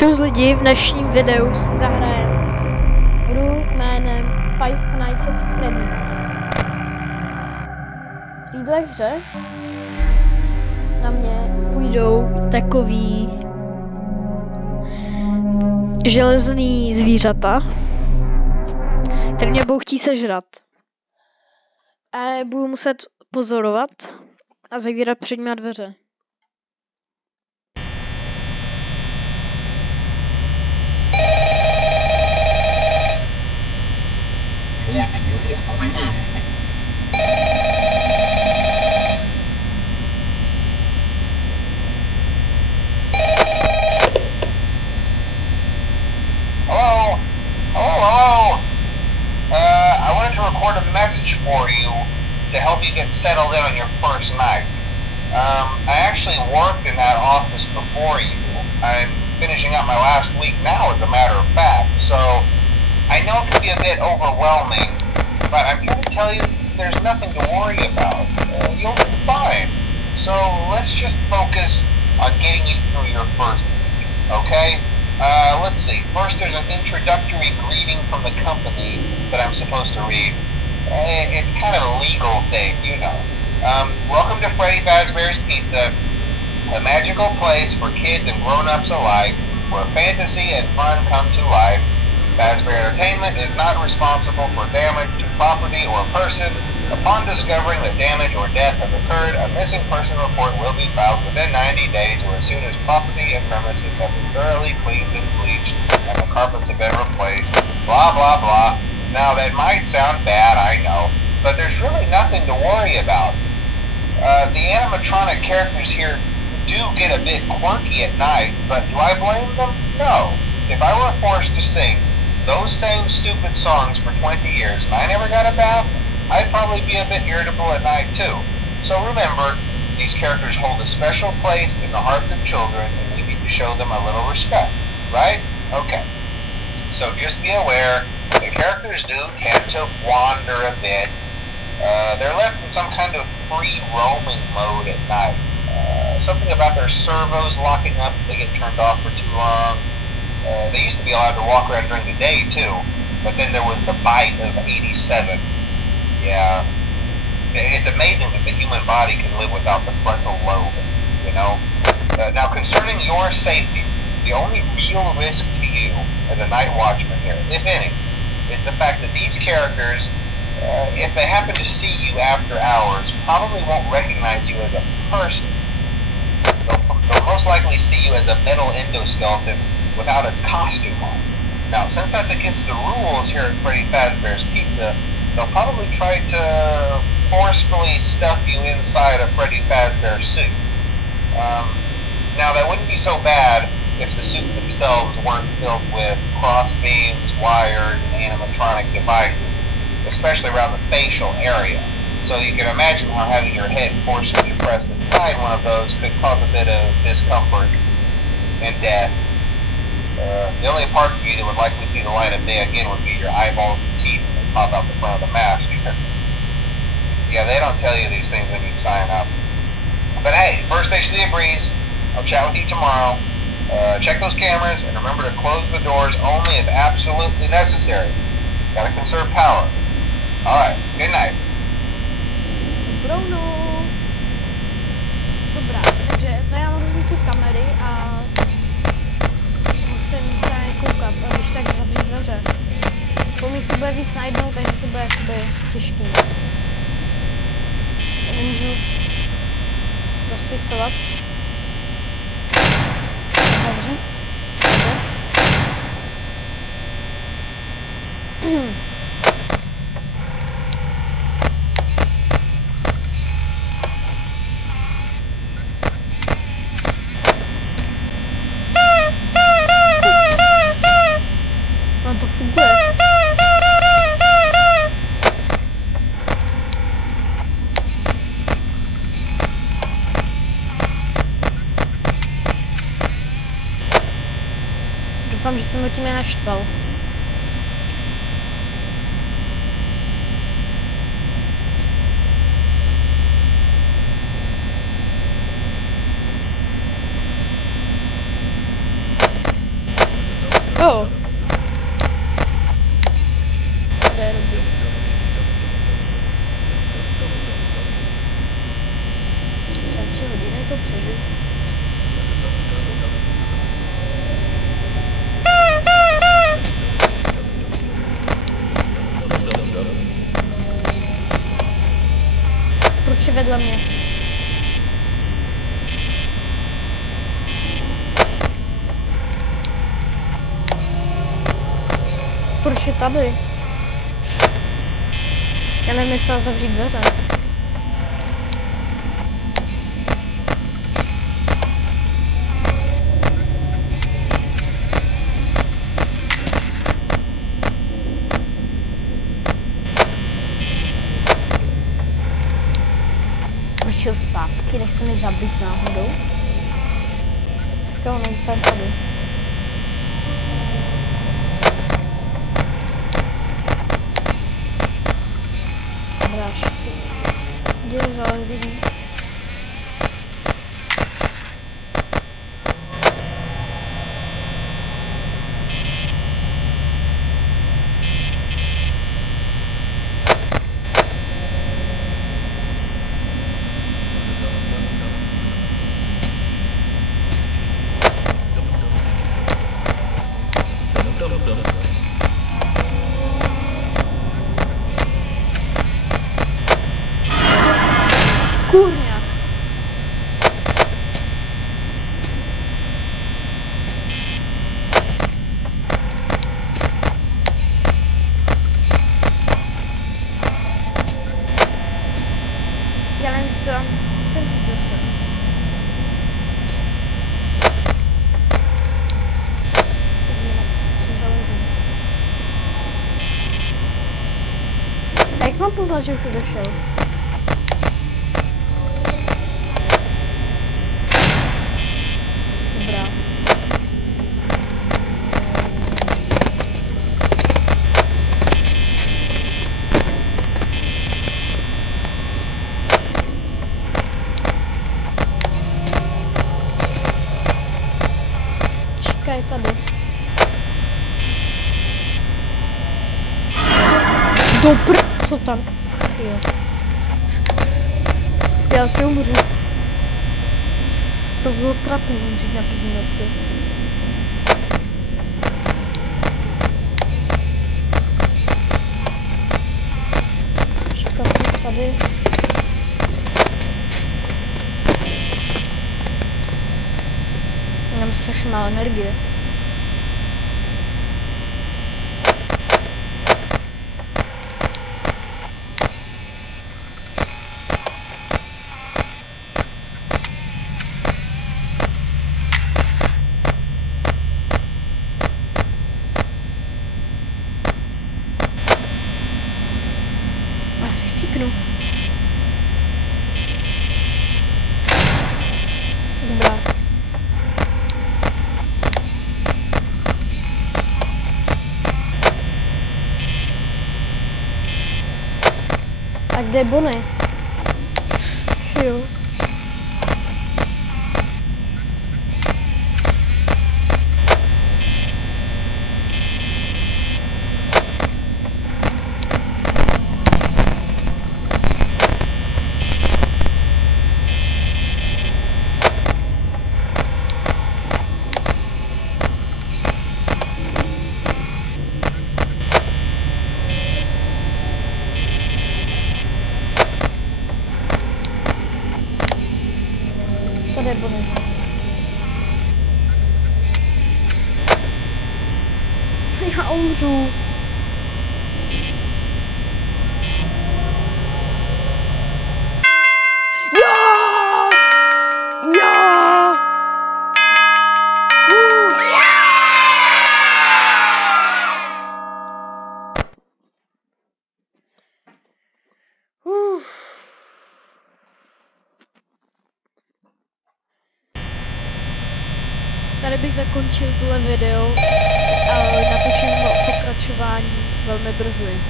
Čus lidi, v dnešním videu si zahrajeme hru jménem Five Nights at Freddy's. V této hře na mě půjdou takový železný zvířata, které mě budou chtít sežrat. A budu muset pozorovat a zavírat před nimi dveře. I wanted to record a message for you to help you get settled in on your first night. I actually worked in that office before you. I'm finishing up my last week now, as a matter of fact, so I know it can be a bit overwhelming, but I'm here to tell you there's nothing to worry about. You'll be fine. So let's just focus on getting you through your first week, okay? Let's see. First, there's an introductory greeting from the company that I'm supposed to read. It's kind of a legal thing, you know. Welcome to Freddy Fazbear's Pizza, a magical place for kids and grown-ups alike, where fantasy and fun come to life. Fazbear Entertainment is not responsible for damage to property or person. Upon discovering that damage or death has occurred, a missing person report will be filed within 90 days or as soon as property and premises have been thoroughly cleaned and bleached and the carpets have been replaced. Blah, blah, blah. Now, that might sound bad, I know, but there's really nothing to worry about. The animatronic characters here do get a bit quirky at night, but do I blame them? No. If I were forced to sing those same stupid songs for 20 years and I never got a bath, I'd probably be a bit irritable at night too. So remember, these characters hold a special place in the hearts of children and we need to show them a little respect, right? Okay. So just be aware, the characters do tend to wander a bit. They're left in some kind of free roaming mode at night. Something about their servos locking up if they get turned off for too long. They used to be allowed to walk around during the day too, but then there was the bite of 87. Yeah, it's amazing that the human body can live without the frontal lobe, you know? Now, concerning your safety, the only real risk to you as a night watchman here, if any, is the fact that these characters, if they happen to see you after hours, probably won't recognize you as a person. They'll most likely see you as a metal endoskeleton without its costume on. Now, since that's against the rules here at Freddy Fazbear's Pizza, they'll probably try to forcefully stuff you inside a Freddy Fazbear suit. Now, that wouldn't be so bad if the suits themselves weren't filled with cross beams, wires, and animatronic devices, especially around the facial area. So you can imagine how having your head forcibly pressed inside one of those could cause a bit of discomfort and death. The only parts of you that would likely see the light of day again would be your eyeballs and teeth that pop out the front of the mask. Yeah, they don't tell you these things when you sign up. But hey, first station of the breeze. I'll chat with you tomorrow. Check those cameras and remember to close the doors only if absolutely necessary. Gotta conserve power. Alright, good night. Dobrou noc. Dobrá, takže tady mám různý ty kamery a musím se na ně koukat a když tak zavřít dveře. Pomít to bude víc najednou, takže to bude jakoby těžký. Nemůžu rozsvěcovat. Zavřít. No to funguje. Doufám, že jsem ho tím nenaštval. Oh. To je dobrý. Za 3 hodiny to přežiju. Proč je vedle mě? Proč je tady? Já nemyslel zavřít dveře. Proč šel zpátky? Nechce mi zabít náhodou? Tak jo, nevím, tady. Kde je zalezení? Kurňa. Já nevím, co ten cítil jsem. Jsem zalezen. Jak mám poznat, že už odešel? Je tady. Co tam? Jo. Já si umřu. To bylo trapné umřít na první noci. Čekat tady. Mám strašně málo energie. Já se chcípnu. Dobrá. A kde je Bonnie? Jo. Tady je Bonnie. Já umřu. Tady bych zakončil tohle video a natočím pokračování velmi brzy.